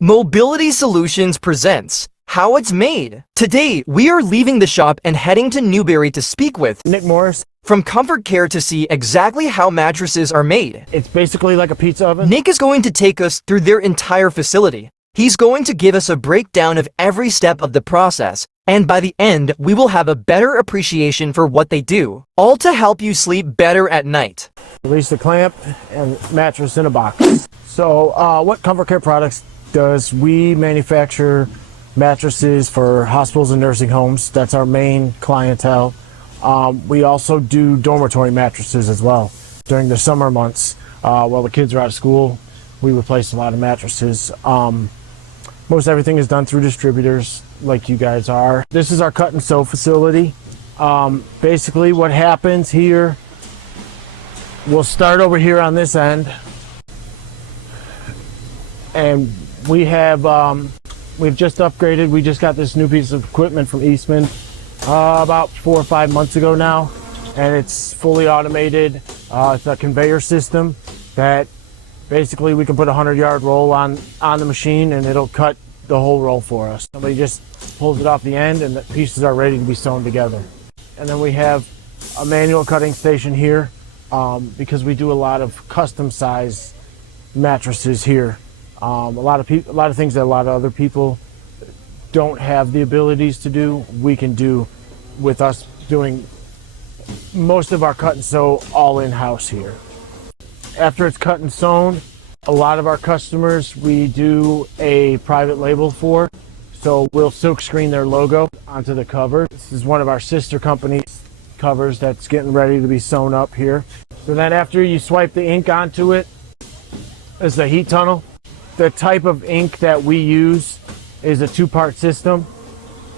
Mobility Solutions presents How It's Made. Today, we are leaving the shop and heading to Newberry to speak with Nick Morris. from Comfort Care to see exactly how mattresses are made. It's basically like a pizza oven. Nick is going to take us through their entire facility. He's going to give us a breakdown of every step of the process, and by the end, we will have a better appreciation for what they do, all to help you sleep better at night. Release the clamp and mattress in a box. So what Comfort Care Products does, we manufacture mattresses for hospitals and nursing homes. That's our main clientele. We also do dormitory mattresses as well. During the summer months, while the kids are out of school, we replace a lot of mattresses. Most everything is done through distributors like you guys are. This is our cut and sew facility. Basically what happens here, we'll start over here on this end, and we've just upgraded. We just got this new piece of equipment from Eastman about 4 or 5 months ago now, and it's fully automated. It's a conveyor system that basically we can put a 100-yard roll on the machine and it'll cut the whole roll for us. Somebody just pulls it off the end and the pieces are ready to be sewn together. And then we have a manual cutting station here because we do a lot of custom size mattresses here. A lot of things that a lot of other people don't have the abilities to do, we can do with us doing most of our cut and sew all in-house here. After it's cut and sewn, a lot of our customers we do a private label for, so we'll silk screen their logo onto the cover. This is one of our sister companies' covers that's getting ready to be sewn up here. So then after you swipe the ink onto it, this is a heat tunnel. The type of ink that we use is a 2-part system,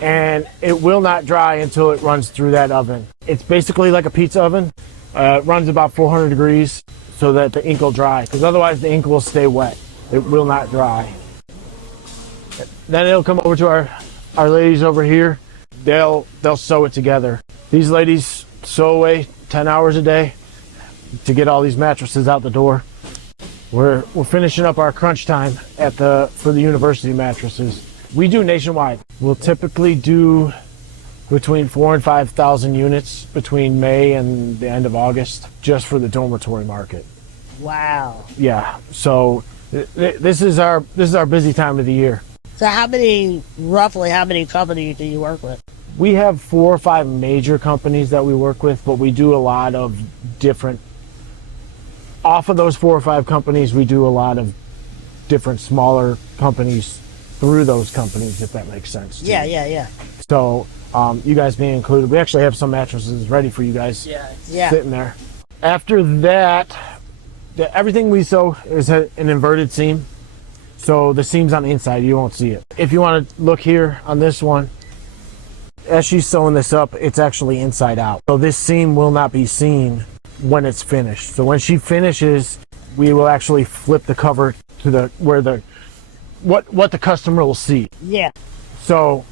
and it will not dry until it runs through that oven. It's basically like a pizza oven. It runs about 400 degrees so that the ink will dry, because otherwise the ink will stay wet. It will not dry. Then it'll come over to our ladies over here. They'll sew it together. These ladies sew away 10 hours a day to get all these mattresses out the door. We're finishing up our crunch time for the university mattresses. We do nationwide. We'll typically do between 4,000 and 5,000 units between May and the end of August, just for the dormitory market. Wow. Yeah. So this is our busy time of the year. So roughly how many companies do you work with? We have 4 or 5 major companies that we work with, but we do a lot of different. Off of those 4 or 5 companies, we do a lot of different smaller companies through those companies, if that makes sense. Yeah. So you guys being included, we actually have some mattresses ready for you guys sitting there. After that, everything we sew is an inverted seam. So the seam's on the inside, you won't see it. If you want to look here on this one, as she's sewing this up, it's actually inside out. So this seam will not be seen when it's finished. So when she finishes, we will actually flip the cover to what the customer will see. Yeah. So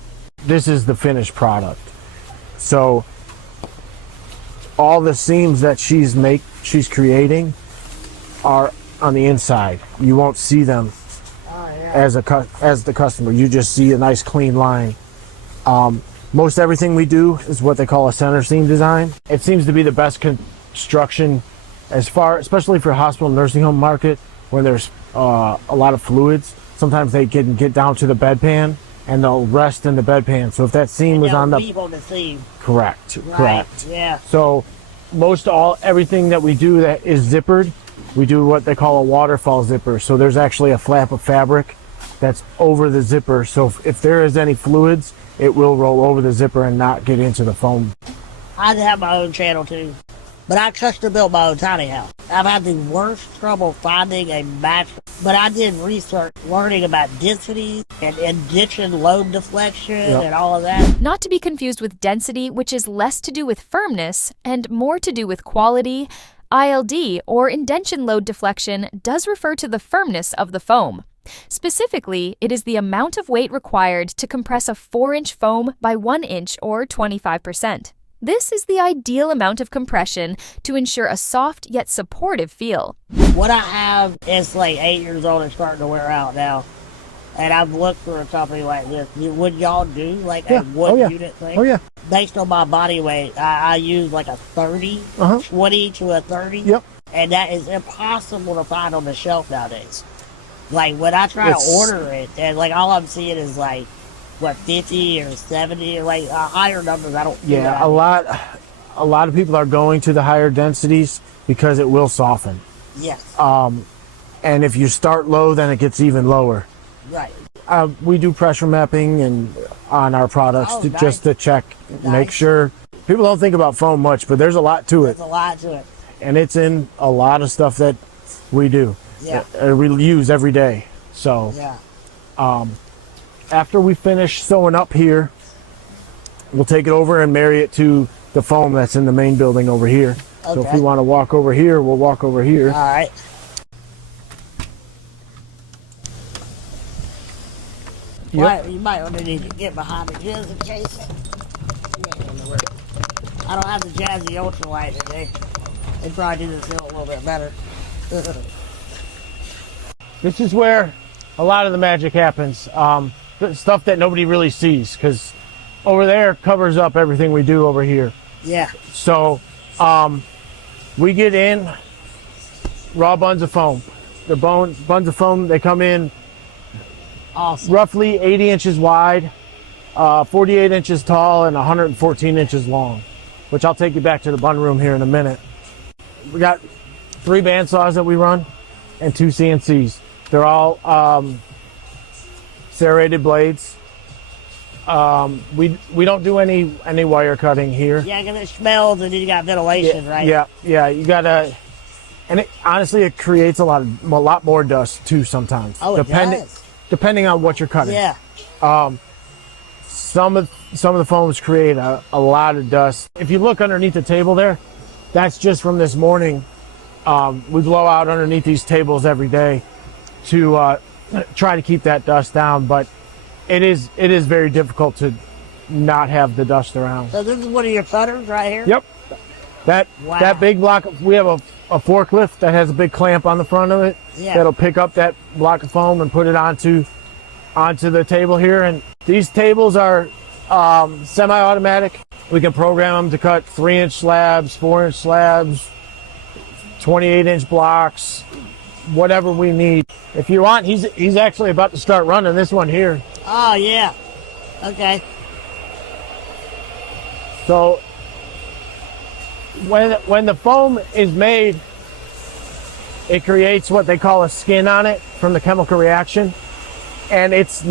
this is the finished product. So all the seams that she's creating are on the inside. You won't see them as the customer. You just see a nice clean line. Most everything we do is what they call a center seam design. It seems to be the best construction especially for hospital nursing home market, where there's a lot of fluids. Sometimes they can get down to the bedpan and they'll rest in the bedpan. So if that seam was on the seam. Correct. Right. Correct. Yeah. So everything that we do that is zippered, we do what they call a waterfall zipper. So there's actually a flap of fabric that's over the zipper. So if there is any fluids, it will roll over the zipper and not get into the foam. I have my own channel too, but I custom built my own tiny house. I've had the worst trouble finding a mattress, but I did research learning about density and indention load deflection and all of that. Not to be confused with density, which is less to do with firmness and more to do with quality. ILD, or indention load deflection, does refer to the firmness of the foam. Specifically, it is the amount of weight required to compress a 4-inch foam by 1 inch, or 25%. This is the ideal amount of compression to ensure a soft yet supportive feel. What I have is like 8 years old and starting to wear out now. and I've looked for a company like this. Would y'all do like Yeah. a wood Oh, yeah. unit thing? Oh yeah. Based on my body weight, I use like a 30, 20 to a 30. Yep. And that is impossible to find on the shelf nowadays. Like when I try to order it, and like all I'm seeing is like, what, 50 or 70 or like higher numbers. I don't. Yeah, a lot of people are going to the higher densities because it will soften. Yes. And if you start low, then it gets even lower. Right. We do pressure mapping and on our products Nice. just to check, make sure. People don't think about foam much, but there's a lot to it. There's a lot to it. And it's in a lot of stuff that we do. Yeah. We use every day. So Yeah. after we finish sewing up here, we'll take it over and marry it to the foam that's in the main building over here. So if Okay. we want to walk over here, we'll walk over here. All right. Yep. Well, you might want to need to get behind me just in case. I don't have the Jazzy Ultralight today. They probably do this a little bit better. This is where a lot of the magic happens. The stuff that nobody really sees, because over there covers up everything we do over here. Yeah. So we get in raw buns of foam. The buns of foam, they come in Awesome. roughly 80 inches wide, 48 inches tall, and 114 inches long, which I'll take you back to the bun room here in a minute. We got 3 bandsaws that we run and 2 CNCs. They're all serrated blades. We don't do any wire cutting here. Yeah, because it smells and you got ventilation, right? Yeah. You gotta, and honestly, it creates a lot more dust too sometimes. Oh, it does. Depending on what you're cutting. Yeah. Some of the foams create a lot of dust. If you look underneath the table there, that's just from this morning. We blow out underneath these tables every day to try to keep that dust down, but it is very difficult to not have the dust around. So this is one of your cutters right here? Yep. Wow. That big block, we have a forklift that has a big clamp on the front of it that'll pick up that block of foam and put it onto the table here. And these tables are semi-automatic. We can program them to cut 3-inch slabs, 4-inch slabs, 28-inch blocks, whatever we need. If you want, he's actually about to start running this one here. Oh, yeah. Okay. So when the foam is made, it creates what they call a skin on it from the chemical reaction. And this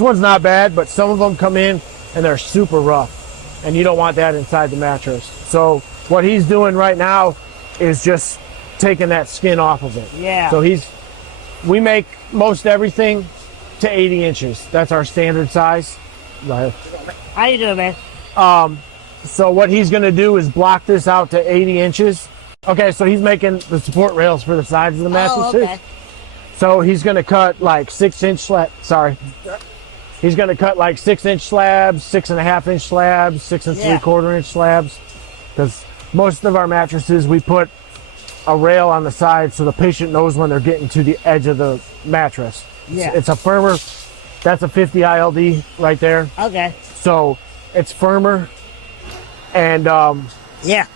one's not bad, but some of them come in and they're super rough, and you don't want that inside the mattress. So what he's doing right now is just taking that skin off of it. Yeah. So we make most everything to 80 inches. That's our standard size. Right. How you doing, man? So what he's going to do is block this out to 80 inches. Okay, so he's making the support rails for the sides of the mattresses. Oh, okay. So he's going to cut like 6-inch slabs. Sorry. He's going to cut like 6-inch slabs, 6.5-inch slabs, 6 3/4-inch slabs. Because most of our mattresses, we put a rail on the side so the patient knows when they're getting to the edge of the mattress. Yeah. It's a firmer, that's a 50 ILD right there. Okay. So it's firmer. And Yeah.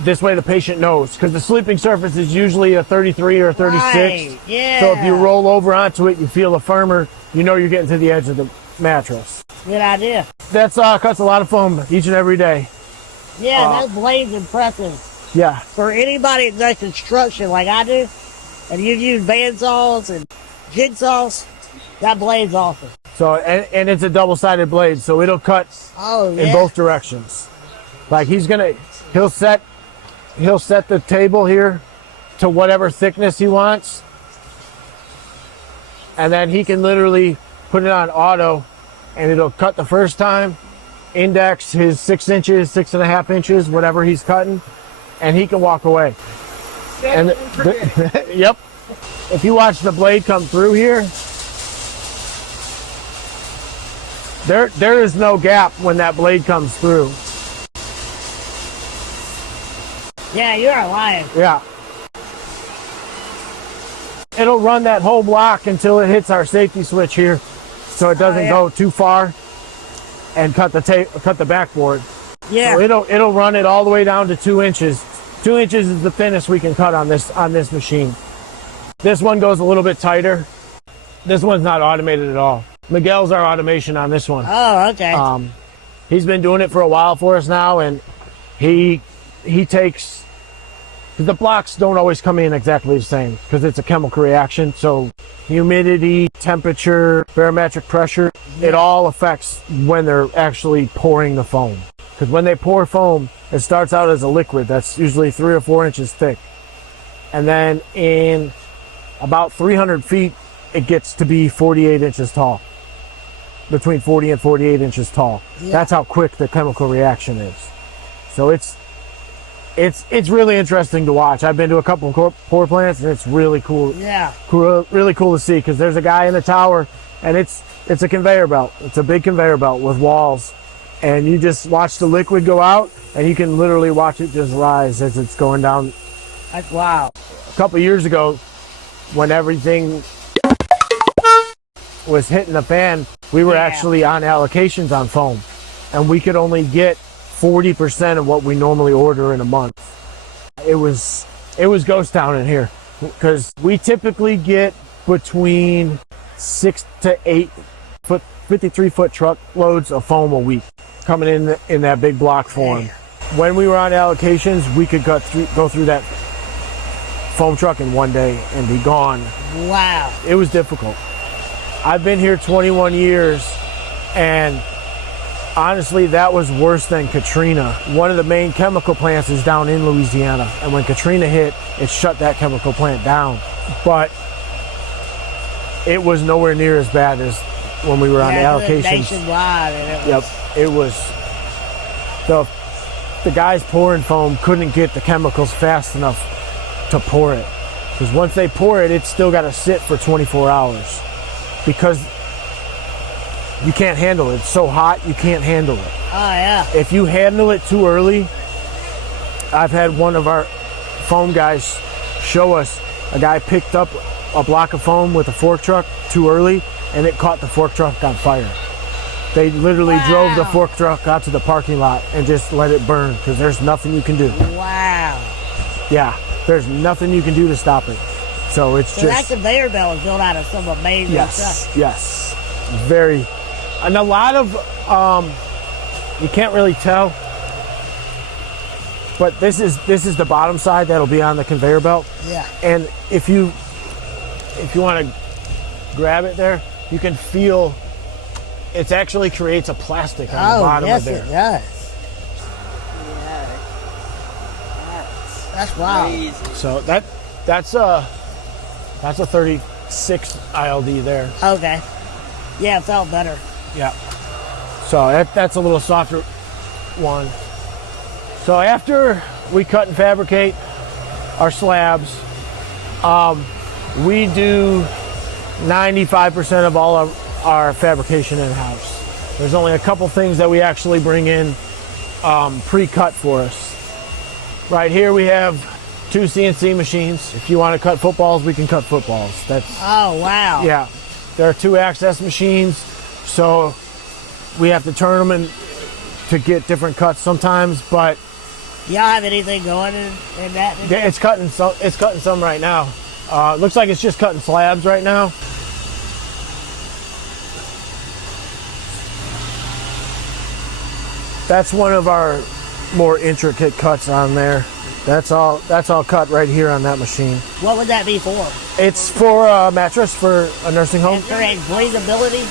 this way the patient knows, because the sleeping surface is usually a 33 or a 36. Right. Yeah. So if you roll over onto it, you feel it firmer, you know you're getting to the edge of the mattress. Good idea. That's cuts a lot of foam each and every day. Yeah, that blade's impressive. Yeah. For anybody that does construction like I do, and you use bandsaws and jigsaws, that blade's awesome. So and it's a double-sided blade, so it'll cut Oh, yeah. in both directions. Like he'll set the table here to whatever thickness he wants, and then he can literally put it on auto, and it'll cut the first time, index his 6 inches, 6.5 inches, whatever he's cutting, and he can walk away. And yep. If you watch the blade come through here, there is no gap when that blade comes through. Yeah, you're a lion. Yeah. it'll run that whole block until it hits our safety switch here, so it doesn't go too far and cut the backboard. Yeah. So it'll run it all the way down to 2 inches. 2 inches is the thinnest we can cut on this machine. This one goes a little bit tighter. This one's not automated at all. Miguel's our automation on this one. Oh, okay. He's been doing it for a while for us now, and he takes, because the blocks don't always come in exactly the same because it's a chemical reaction. So humidity, temperature, barometric pressure, it all affects when they're actually pouring the foam. Because when they pour foam, it starts out as a liquid that's usually 3 or 4 inches thick. And then in about 300 feet, it gets to be 48 inches tall. Between 40 and 48 inches tall. Yeah. That's how quick the chemical reaction is. So it's really interesting to watch. I've been to a couple of pour plants, and it's really cool. Yeah. Really cool to see, because there's a guy in the tower, and it's a conveyor belt. It's a big conveyor belt with walls. And you just watch the liquid go out, and you can literally watch it just rise as it's going down. Wow. A couple of years ago, when everything was hitting the fan, we were actually on allocations on foam, and we could only get 40% of what we normally order in a month. It was ghost town in here, because we typically get between 6 to 8 foot, 53-foot truckloads of foam a week coming in that big block form. When we were on allocations, we could go through that foam truck in one day and be gone. Wow. It was difficult. I've been here 21 years, and honestly, that was worse than Katrina. One of the main chemical plants is down in Louisiana, and when Katrina hit, it shut that chemical plant down. But it was nowhere near as bad as when we were on the allocations. Nationwide, and it was the guys pouring foam couldn't get the chemicals fast enough to pour it, because once they pour it, it's still got to sit for 24 hours because you can't handle it. It's so hot, you can't handle it. Oh, yeah. If you handle it too early, I've had one of our foam guys show us a guy picked up a block of foam with a fork truck too early, and it caught the fork truck on fire. They literally drove the fork truck out to the parking lot and just let it burn, because there's nothing you can do. Wow. Yeah, there's nothing you can do to stop it. So it's so that conveyor belt is built out of some amazing stuff. Yes, very. And a lot of, you can't really tell, but this is the bottom side that'll be on the conveyor belt. Yeah. And if you want to grab it there, you can feel it actually creates a plastic on the bottom of there. Yes, it does. Yeah. That's wild. So that's a 36 ILD there. Okay. Yeah, it felt better. Yeah. So that's a little softer one. So after we cut and fabricate our slabs, we do 95% of all of our fabrication in-house. There's only a couple things that we actually bring in pre-cut for us. Right here we have 2 CNC machines. If you want to cut footballs, we can cut footballs. Oh, wow. Yeah. There are 2 access machines, so we have to turn them to get different cuts sometimes, but y'all have anything going in that? It's cutting some right now. Looks like it's just cutting slabs right now. That's one of our more intricate cuts on there. That's all cut right here on that machine. What would that be for? It's for a mattress for a nursing home. Is there any breathability?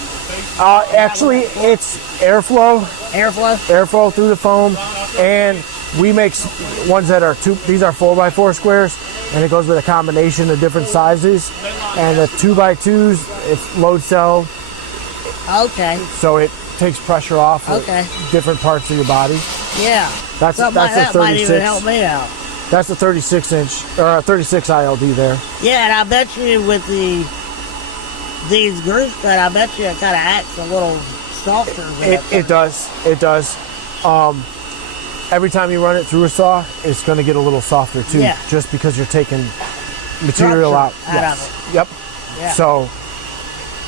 Actually, it's airflow. Airflow Through the foam, and we make ones that are these are 4x4 squares, and it goes with a combination of different sizes. And the 2x2s, it's load cell. Okay. So it takes pressure off of different parts of your body. Yeah. That's a 36. Might even help me out. That's a 36 inch or 36 ILD there. Yeah, and I bet you with these groups that I bet you it kind of acts a little softer. It does. Every time you run it through a saw, it's going to get a little softer too. Yeah. Just because you're taking material out. of it. Yep. Yeah. So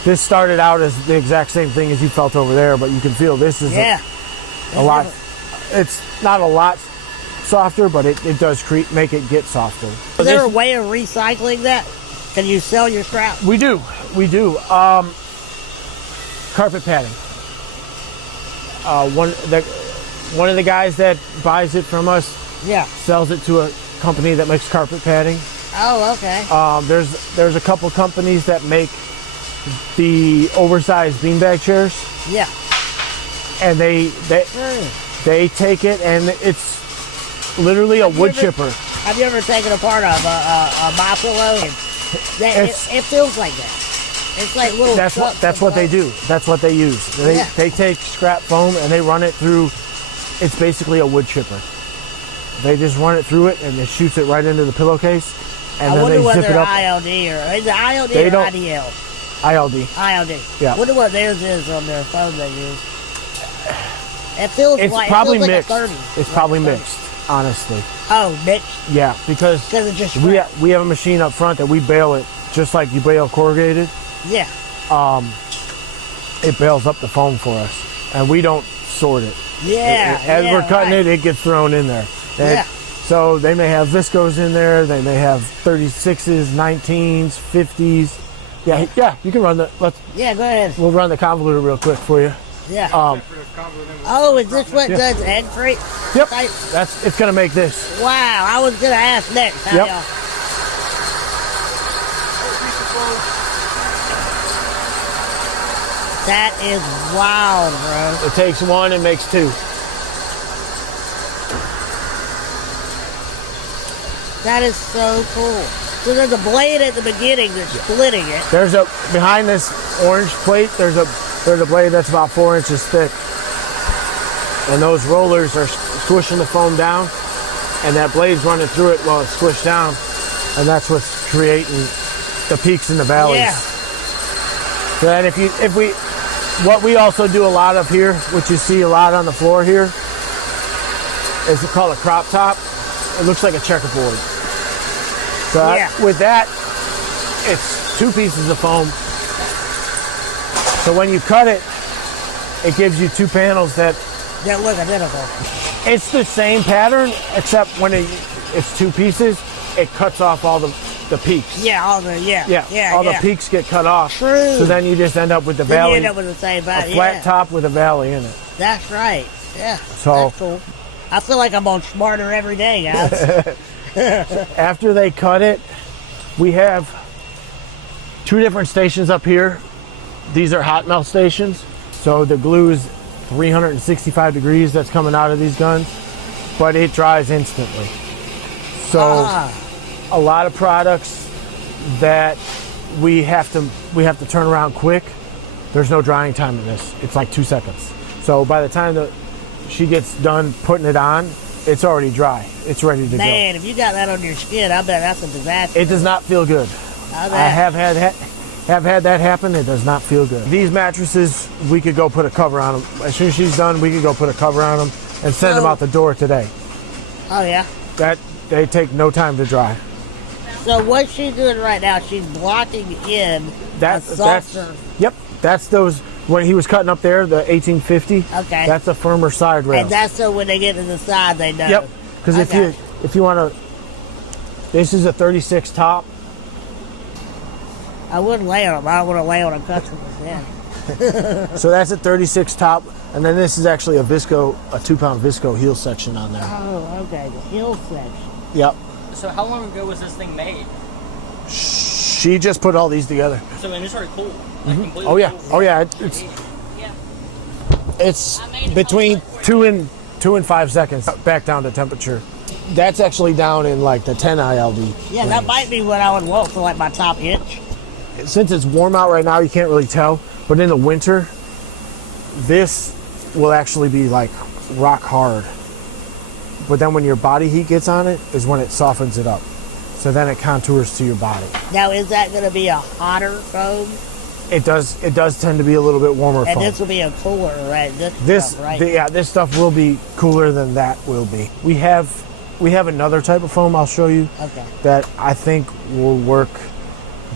this started out as the exact same thing as you felt over there, but you can feel this is Yeah. a lot. It's not a lot softer, but it does make it get softer. Is there a way of recycling that? Can you sell your scrap? We do. Carpet padding. One of the guys that buys it from us Yeah. sells it to a company that makes carpet padding. Oh, okay. There's a couple companies that make the oversized beanbag chairs, Yeah. and they take it, and it's literally a wood chipper. Have you ever taken apart a my pillow? It feels like that. It's like little. That's what they do. That's what they use. They take scrap foam and they run it through. It's basically a wood chipper. They just run it through it and it shoots it right into the pillowcase, and then they zip it up. ILD or is it ILD They or don't- IDL? ILD. ILD. Yeah. Wonder what theirs is on their phone they use. It feels It's like probably it feels mixed. Like a 30. It's probably mixed, honestly. Oh, mixed. Yeah, because It's just we scrap. we have a machine up front that we bale it just like you bale corrugated. Yeah. It bales up the foam for us, and we don't sort it. Yeah. As we're cutting right. it gets thrown in there. And Yeah. So they may have viscos in there. They may have 36s, 19s, 50s. Yeah, you can run Yeah, go ahead. we'll run the convoluter real quick for you. Yeah. Oh, is this what does egg freight? Yep. Type? It's gonna make this. Wow, I was gonna ask next. How Yep. y'all- That is wild, bro. It takes one and makes two. That is so cool. So there's a blade at the beginning that's splitting it. There's behind this orange plate. There's a blade that's about 4 inches thick, and those rollers are squishing the foam down, and that blade's running through it while it's squished down, and that's what's creating the peaks and the valleys. Yeah. So then what we also do a lot of here, which you see a lot on the floor here, is called a crop top. It looks like a checkerboard. So Yeah. with that, it's 2 pieces of foam. So when you cut it, it gives you 2 panels that That look identical. it's the same pattern, except when it's 2 pieces, it cuts off all the peaks. Yeah, all the The peaks get cut off. True. So then you just end up with the Then valley, you end up with the same a body. flat Yeah. top with a valley in it. That's right. Yeah. So- That's cool. I feel like I'm on Smarter every day, guys. After they cut it, we have 2 different stations up here. These are hot melt stations. So the glue is 365 degrees that's coming out of these guns, but it dries instantly. So a lot of products that we have to turn around quick, there's no drying time in this. It's like 2 seconds. So by the time that she gets done putting it on, it's already dry. It's ready to Man, if you got that on your skin, I bet that's a disaster. go. It does not feel good. I bet. I have had that happen. It does not feel good. These mattresses, we could go put a cover on them. As soon as she's done, we could go put a cover on them and send them out the door today. Oh, yeah. That they take no time to dry. So what she's doing right now, she's blocking in That's a softer. Yep. That's those when he was cutting up there, the 1850. Okay. That's a firmer side rail. And that's so when they get to the side, they know. Yep. Because if you want to, this is a 36 top. I wouldn't lay on them. I don't want to lay on a customer's head. So that's a 36 top, and then this is actually a 2-pound visco heel section on there. Oh, okay. The heel section. Yep. So how long ago was this thing made? She just put all these together. So and it's already cool. Like completely Oh yeah. cool. Oh yeah. It's between 2 and 5 seconds back down to temperature. That's actually down in like the 10 ILD. Yeah, that range. might be what I would want for like my top inch. Since it's warm out right now, you can't really tell. But in the winter, this will actually be like rock hard. But then when your body heat gets on it is when it softens it up. So then it contours to your body. Now, is that going to be a hotter foam? It does tend to be a little bit warmer And foam. this will be a cooler, right? This stuff, right? this stuff will be cooler than that will be. We have we have another type of foam I'll show you Okay. that I think will work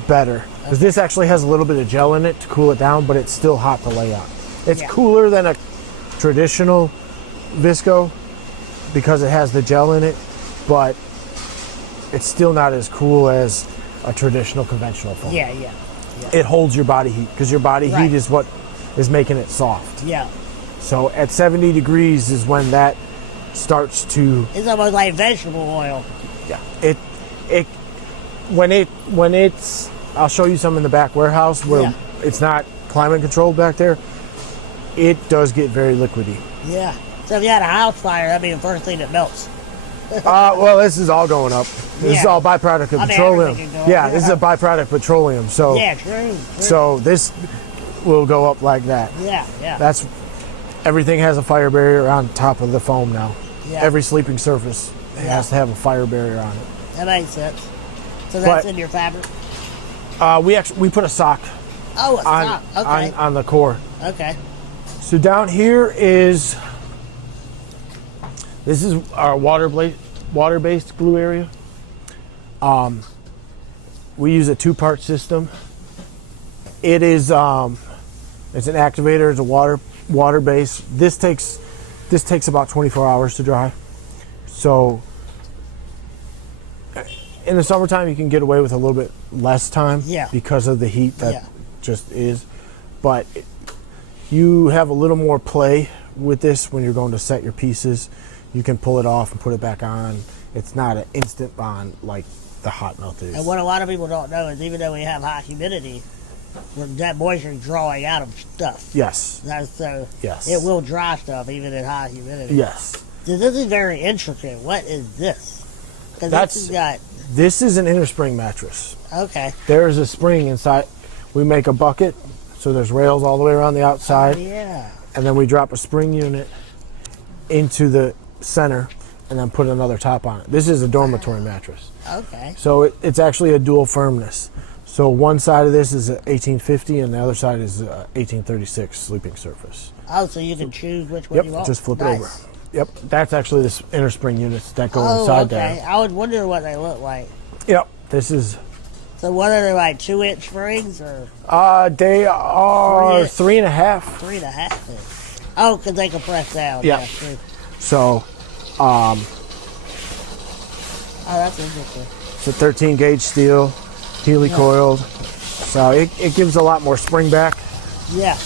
better. Because this actually has a little bit of gel in it to cool it down, but it's still hot to lay on. It's cooler than a traditional visco because it has the gel in it, but it's still not as cool as a traditional conventional foam. Yeah. It holds your body heat because your body Right. heat is what is making it soft. Yeah. So at 70 degrees is when that starts to, It's almost like vegetable oil. when it's, I'll show you some in the back warehouse where it's not climate controlled back there. It does get very liquidy. Yeah. So if you had a house fire, that'd be the first thing that melts. Well, this is all going up. This is Yeah. all byproduct of I mean, petroleum. everything can go up, Yeah, this is a byproduct of petroleum. So, Yeah, true. so this will go up like that. Yeah. That's everything has a fire barrier on top of the foam now. Yeah. Every sleeping surface has to have a fire barrier on it. That makes sense. So that's But- in your fabric? We put a sock Oh, it's on not. Okay. on the core. Okay. So down here is this is our water-based glue area. We use a two-part system. It is it's an activator. It's a water base. This takes about 24 hours to dry. So in the summertime, you can get away with a little bit less time because of the heat that just is. But you have a little more play with this when you're going to set your pieces. You can pull it off and put it back on. It's not an instant bond like the hot melt is. And what a lot of people don't know is even though we have high humidity, that moisture is drawing out of stuff. Yes. So Yes. it will dry stuff even in high humidity. Yes. So this is very intricate. What is this? Because That's- this has got, This is an inner spring mattress. okay. There is a spring inside. We make a bucket, so there's rails all the way around the outside, Yeah. and then we drop a spring unit into the center and then put another top on it. This is a dormitory mattress. Okay. So it's actually a dual firmness. So one side of this is a 1850 and the other side is a 1836 sleeping surface. Oh, so you can choose which one Yep, you want. just flip it Nice. over. Yep, that's actually the inner spring units that go Oh, inside okay. there. I would wonder what they look like. Yep, this is, So what are they, like 2-inch springs or they are 3.5. 3.5 inch? Oh, because they compress down. Yeah. True. So, Oh, that's interesting. it's a 13 gauge steel, helicoiled. So it gives a lot more spring back Yeah.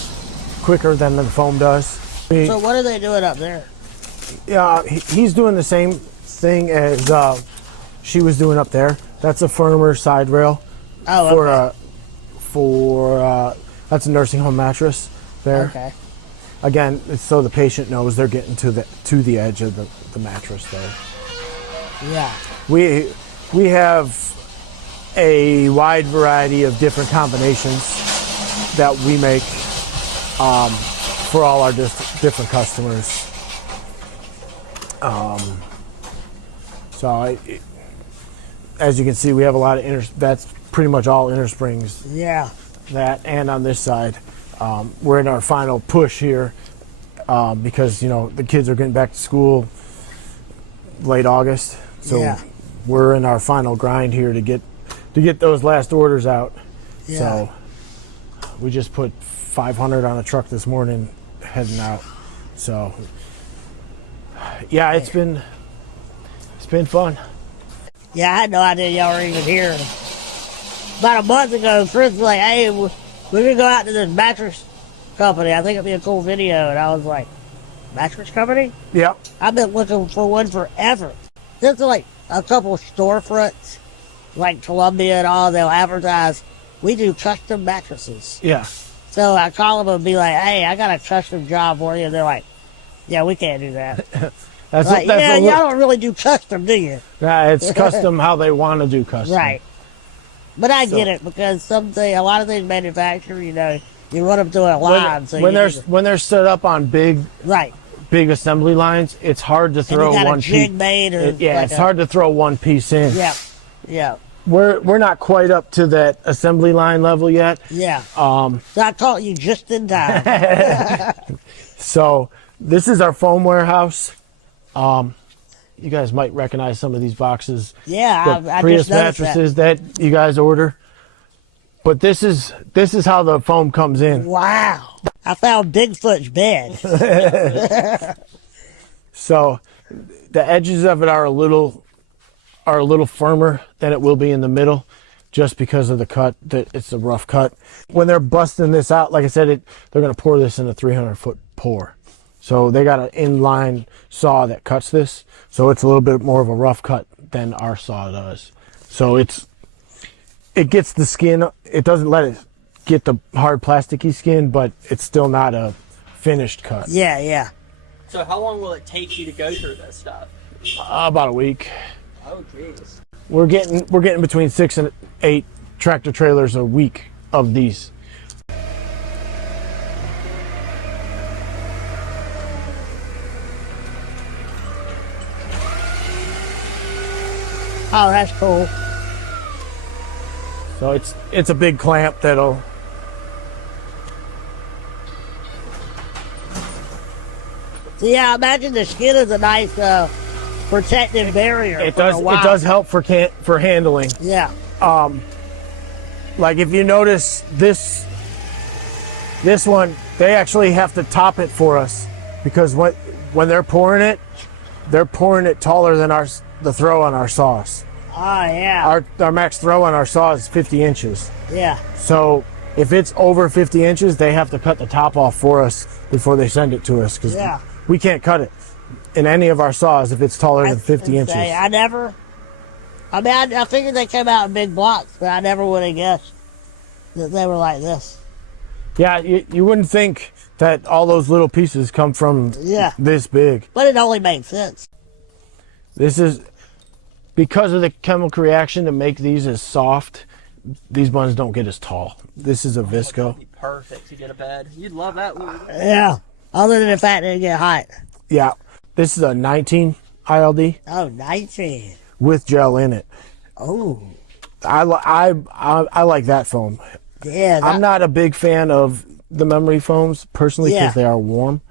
quicker than the foam does. So what are they doing up there? Yeah, he's doing the same thing as she was doing up there. That's a firmer side rail Oh, for okay. That's a nursing home mattress there. Okay. Again, it's so the patient knows they're getting to the edge of the mattress there. Yeah. We have a wide variety of different combinations that we make for all our different customers. As you can see, we have a lot of that's pretty much all inner springs. Yeah. That and on this side, we're in our final push here because the kids are getting back to school late August, so Yeah. we're in our final grind here to get those last orders out. Yeah. So we just put 500 on a truck this morning heading out. So yeah, it's been fun. Yeah, I had no idea y'all were even here. About a month ago, Chris was like, hey, we're going to go out to this mattress company. I think it'd be a cool video. And I was like, mattress company? Yep. I've been looking for one forever. There's like a couple storefronts, like Columbia and all, they'll advertise, we do custom mattresses. Yeah. So I call them and be like, hey, I got a custom job for you. And they're like, yeah, we can't do that. That's Like, that's yeah, a y'all li- don't really do custom, do you? yeah, it's custom how they want to do custom. Right. But I So- get it because a lot of things manufactured, you run them through a line. When they're set up on big right. assembly lines, it's hard to And throw you got one a jig piece. made or It's hard to throw one piece in. Yeah. Yeah. We're not quite up to that assembly line level yet. Yeah. So I caught you just in time. So this is our foam warehouse. You guys might recognize some of these boxes. Yeah, The I Prius just noticed mattresses that you guys order. But this is how the foam comes in. Wow. I found Bigfoot's bed. So the edges of it are a little firmer than it will be in the middle, just because of the cut. That it's a rough cut. When they're busting this out, like I said, they're going to pour this in a 300-foot pour. So they got an inline saw that cuts this, so it's a little bit more of a rough cut than our saw does. So it gets the skin. It doesn't let it get the hard plasticky skin, but it's still not a finished cut. Yeah, yeah. So how long will it take you to go through this stuff? About a week. Oh, jeez. We're getting between 6 and 8 tractor trailers a week of these. Oh, that's cool. So it's a big clamp that'll. So yeah, I imagine the skin is a nice protective barrier. It for a does. It while. does help for handling. Yeah. Like if you notice this one, they actually have to top it for us, because when they're pouring it taller than the throw on our saws. Oh yeah. Our max throw on our saw is 50 inches. Yeah. So if it's over 50 inches, they have to cut the top off for us before they send it to us, because Yeah. we can't cut it in any of our saws if it's taller than 50 inches. I figured they came out in big blocks, but I never would have guessed that they were like this. Yeah, you wouldn't think that all those little pieces come from this big. But it only makes sense. This is because of the chemical reaction to make these as soft. These buns don't get as tall. This is a visco. That'd be perfect to get a bed. You'd love that, wouldn't you? Yeah. Other than the fact that it get hot. Yeah, this is a 19 ILD Oh, 19. with gel in it. Oh. I like that foam. Yeah. I'm not a big fan of the memory foams personally, because Yeah. they are warm.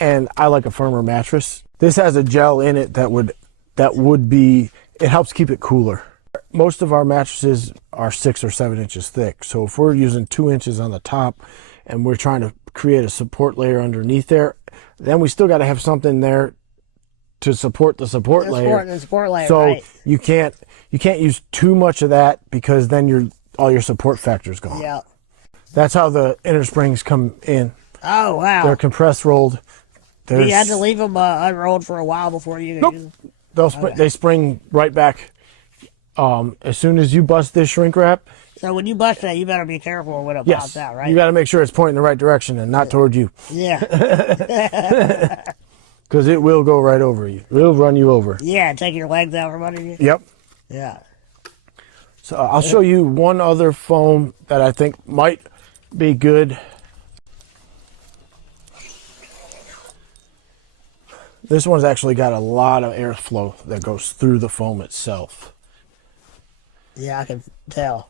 And I like a firmer mattress. This has a gel in it that would be, it helps keep it cooler. Most of our mattresses are 6 or 7 inches thick. So if we're using 2 inches on the top and we're trying to create a support layer underneath there, then we still got to have something there to support the support layer. The support layer, So right. you can't use too much of that, because then all your support factor's gone. Yeah. That's how the inner springs come in. Oh, wow. They're compressed rolled. You had to leave them unrolled for a while before you could use them? They spring right back. As soon as you bust this shrink wrap, So when you bust that, you better be careful when it yes, pops out, right? you got to make sure it's pointing the right direction and not toward you, Yeah. because it will go right over you. It'll run you over. Yeah, take your legs out from under you. Yep. Yeah. So I'll show you one other foam that I think might be good. This one's actually got a lot of airflow that goes through the foam itself. Yeah, I can tell.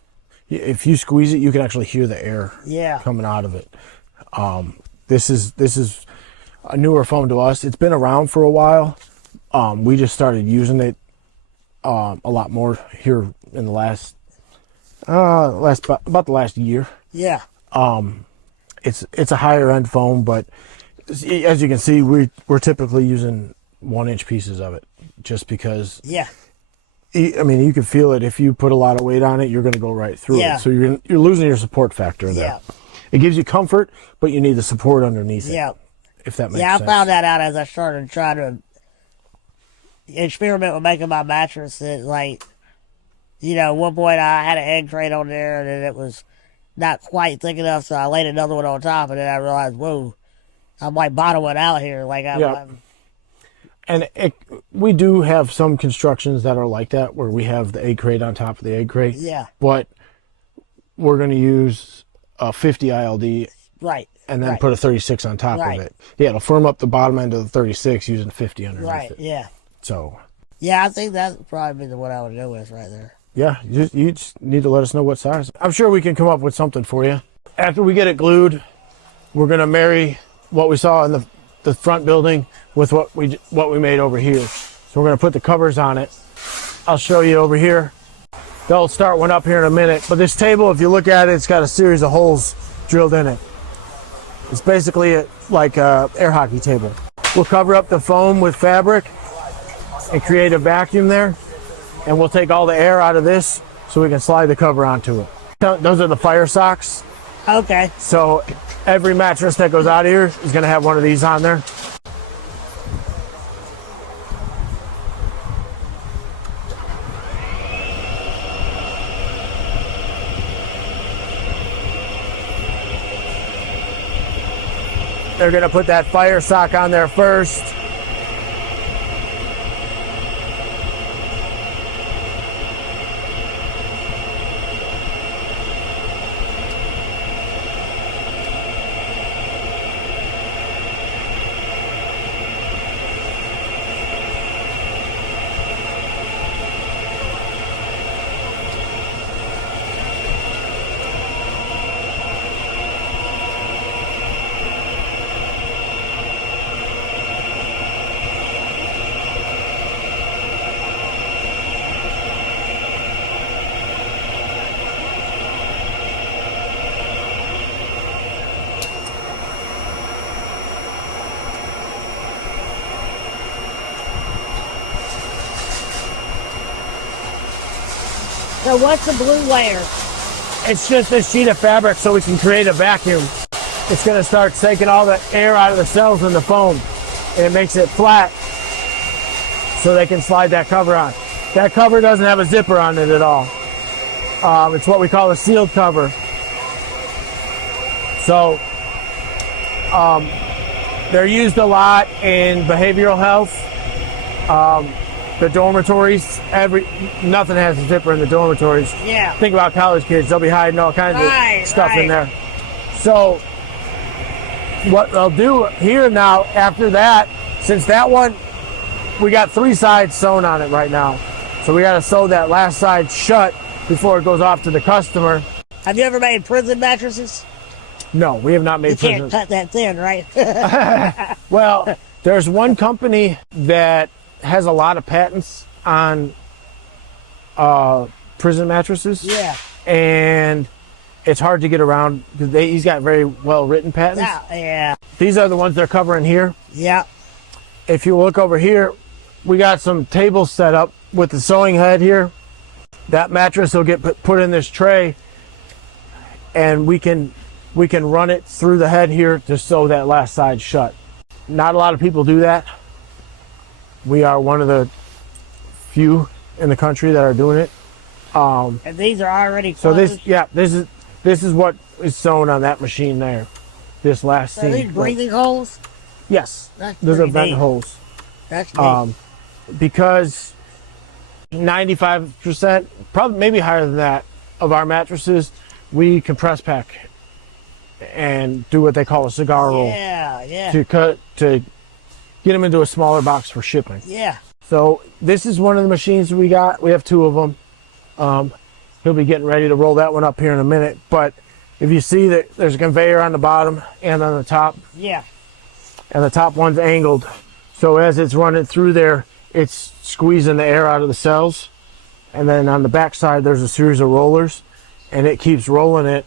If you squeeze it, you can actually hear the air coming out of it. This is a newer foam to us. It's been around for a while. We just started using it a lot more here in the last about the last year. Yeah. It's a higher end foam, but as you can see, we're typically using 1-inch pieces of it, just because. Yeah. I mean, you can feel it. If you put a lot of weight on it, you're going to go right through it. So you're losing your support factor there. Yeah. It gives you comfort, but you need the support underneath it. Yeah. If that makes Yeah, sense. I found that out as I started trying to experiment with making my mattress. That, like, at one point I had an egg crate on there, and then it was not quite thick enough, so I laid another one on top, and then I realized, whoa, I'm like bottoming out here. Like And we do have some constructions that are like that, where we have the egg crate on top of the egg crate. Yeah. But we're going to use a 50 ILD. Right. And then put a 36 on top of it. Yeah, it'll firm up the bottom end of the 36 using 50 underneath it. Yeah. So. Yeah, I think that'd probably be the one I would go with right there. Yeah, you just need to let us know what size. I'm sure we can come up with something for you. After we get it glued, we're going to marry what we saw in the front building with what we made over here. So we're going to put the covers on it. I'll show you over here. They'll start one up here in a minute. But this table, if you look at it, it's got a series of holes drilled in it. It's basically like a air hockey table. We'll cover up the foam with fabric and create a vacuum there. And we'll take all the air out of this so we can slide the cover onto it. Those are the fire socks. Okay. So every mattress that goes out of here is going to have one of these on there. They're going to put that fire sock on there first. So what's the blue layer? It's just a sheet of fabric so we can create a vacuum. It's going to start taking all the air out of the cells in the foam, and it makes it flat so they can slide that cover on. That cover doesn't have a zipper on it at all. It's what we call a sealed cover. So they're used a lot in behavioral health. The dormitories, nothing has a zipper in the dormitories. Yeah. Think about college kids; they'll be hiding all kinds of stuff in there. So, what they'll do here now, after that, since that one, we got 3 sides sewn on it right now, so we got to sew that last side shut before it goes off to the customer. Have you ever made prison mattresses? No, we have not made. You can't cut that thin, right? Well, there's one company that has a lot of patents on prison mattresses. Yeah. And it's hard to get around because he's got very well written patents. Yeah. These are the ones they're covering here. Yeah. If you look over here, we got some tables set up with the sewing head here. That mattress will get put in this tray, and we can run it through the head here to sew that last side shut. Not a lot of people do that. We are one of the few in the country that are doing it. And these are already closed? So this is what is sewn on that machine there. This last seam. Are these breathing holes? Yes. That's Those are pretty vent neat. holes. That's neat. Because 95%, probably maybe higher than that, of our mattresses, we compress pack and do what they call a cigar roll Yeah. to get them into a smaller box for shipping. Yeah. So this is one of the machines we got. We have 2 of them. He'll be getting ready to roll that one up here in a minute. But if you see that there's a conveyor on the bottom and on the top, Yeah. and the top one's angled. So as it's running through there, it's squeezing the air out of the cells. And then on the back side, there's a series of rollers, and it keeps rolling it,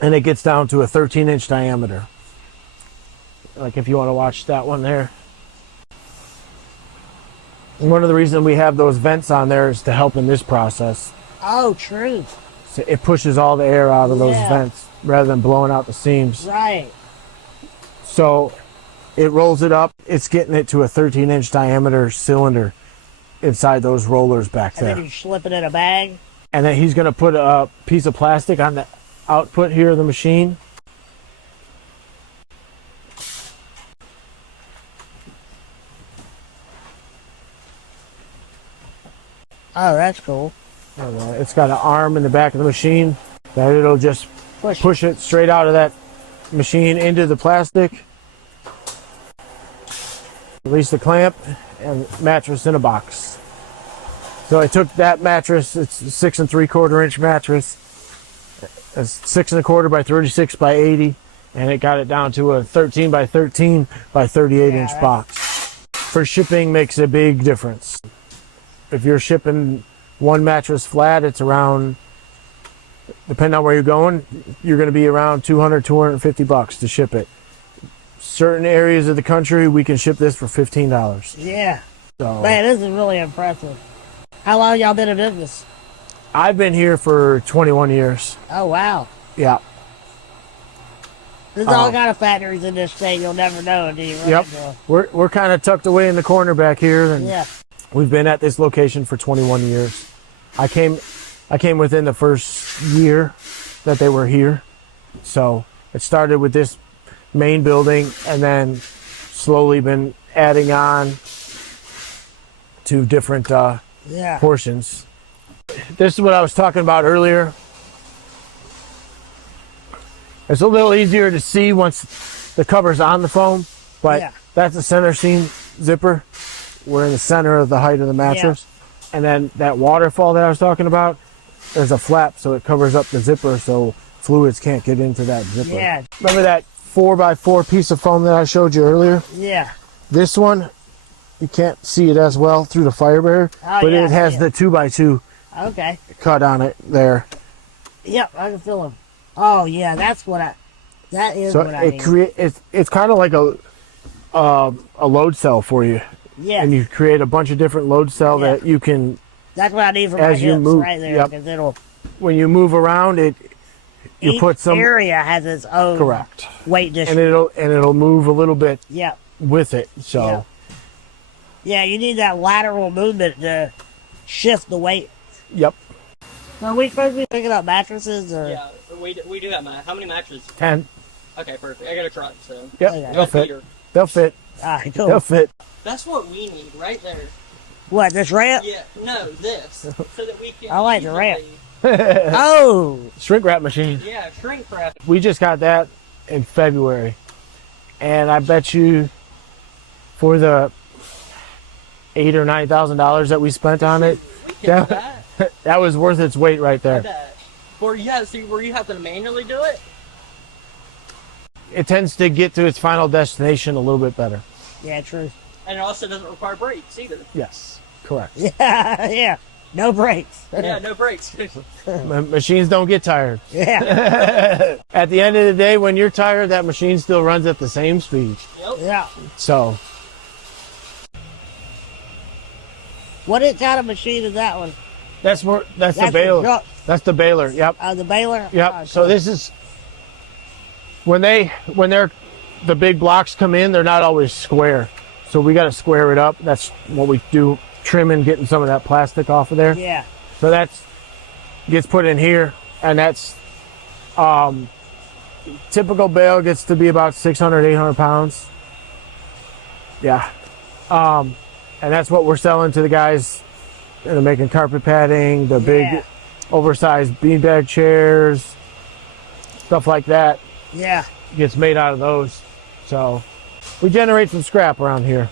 and it gets down to a 13-inch diameter. Like if you want to watch that one there. And one of the reasons we have those vents on there is to help in this process. Oh, true. So it pushes all the air out of those Yeah. vents rather than blowing out the seams. Right. So it rolls it up. It's getting it to a 13-inch diameter cylinder inside those rollers back And there. then you slip it in a bag? And then he's going to put a piece of plastic on the output here of the machine. Oh, that's cool. And, it's got an arm in the back of the machine that it'll just push it straight out of that machine into the plastic. Release the clamp and mattress in a box. So I took that mattress. It's a 6 3/4 inch mattress. It's 6 1/4 by 36 by 80, and it got it down to a 13 by 13 by 38 inch Yeah, box. For shipping makes a big difference. If you're shipping one mattress flat, it's around, depending on where you're going, you're going to be around 200, 250 bucks to ship it. Certain areas of the country, we can ship this for $15. Yeah. So Man, this is really impressive. How long y'all been in business? I've been here for 21 years. Oh, wow. Yeah. There's all kind of factories in this state you'll never know until you run Yep. into them. We're kind of tucked away in the corner back here, and Yeah. we've been at this location for 21 years. I came within the first year that they were here. So it started with this main building and then slowly been adding on to different Yeah. portions. This is what I was talking about earlier. It's a little easier to see once the cover's on the foam, but Yeah. that's a center seam zipper. We're in the center of the height of the mattress. And then that waterfall that I was talking about, there's a flap so it covers up the zipper so fluids can't get into that zipper. Yeah. Remember that 4x4 piece of foam that I showed you earlier? Yeah. This one, you can't see it as well through the fire barrier, Oh, but yeah, it has yeah. the 2x2 Okay. cut on it there. Yep, I can feel them. Oh, yeah, that is So what I it need. it's kind of like a load cell for you, Yeah. and you create a bunch of different load cell Yeah. that you can, That's what I need for my as you hips move, right there, yep. because it'll... when you move around it, you each put some area has its own correct, weight and distribution. it'll move a little bit Yeah. with it. So Yeah. Yeah, you need that lateral movement to shift the weight. yep, So are we supposed to be picking up mattresses or? Yeah, we do have how many mattresses? 10. Okay, perfect. I got a truck, so. Yep, Okay. they'll Got fit. Peter. They'll fit. All right, cool. They'll fit. That's what we need right there. What, this ramp? Yeah, no, this. So that we can. I like the ramp. easily- Oh, Shrink wrap machine. Yeah, shrink wrap. We just got that in February, and I bet you for the $8,000 or $9,000 that we spent on it, We can do that, that. that was worth its weight right I there. bet. Or yeah, see where you have to manually do it. It tends to get to its final destination a little bit better. yeah, true. And it also doesn't require brakes either. Yes, correct. Yeah, yeah. No brakes. Yeah, no brakes. Machines don't get tired. Yeah, At the end of the day, when you're tired, that machine still runs at the same speed. Yep. yeah. So What kind of machine is that one? that's the That's the baler. truck. That's the baler. Yep. The baler? Yep. Oh, So cool. this is when the big blocks come in, they're not always square. So we got to square it up. That's what we do, trimming, getting some of that plastic off of there. Yeah, So that's gets put in here, and that's typical bale gets to be about 600, 800 pounds. Yeah. And that's what we're selling to the guys that are making carpet padding, the big Yeah. oversized beanbag chairs, stuff like that yeah. gets made out of those. So we generate some scrap around here.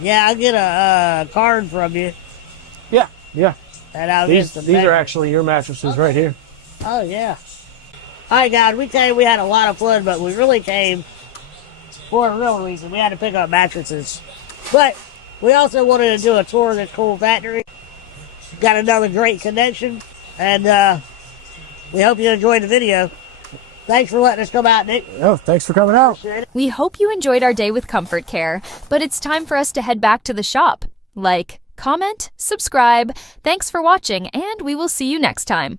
Yeah, I'll get a card from you. Yeah, yeah. And I'll These get some are actually your mattresses right here. Oh, yeah. All right, guys, we came, we had a lot of fun, but we really came for a real reason. We had to pick up mattresses. But we also wanted to do a tour of this cool factory. Got another great connection, and we hope you enjoyed the video. Thanks for letting us come out, Nick. Oh, thanks for coming out. Appreciate it. We hope you enjoyed our day with Comfort Care, but it's time for us to head back to the shop. Like, comment, subscribe. Thanks for watching, and we will see you next time.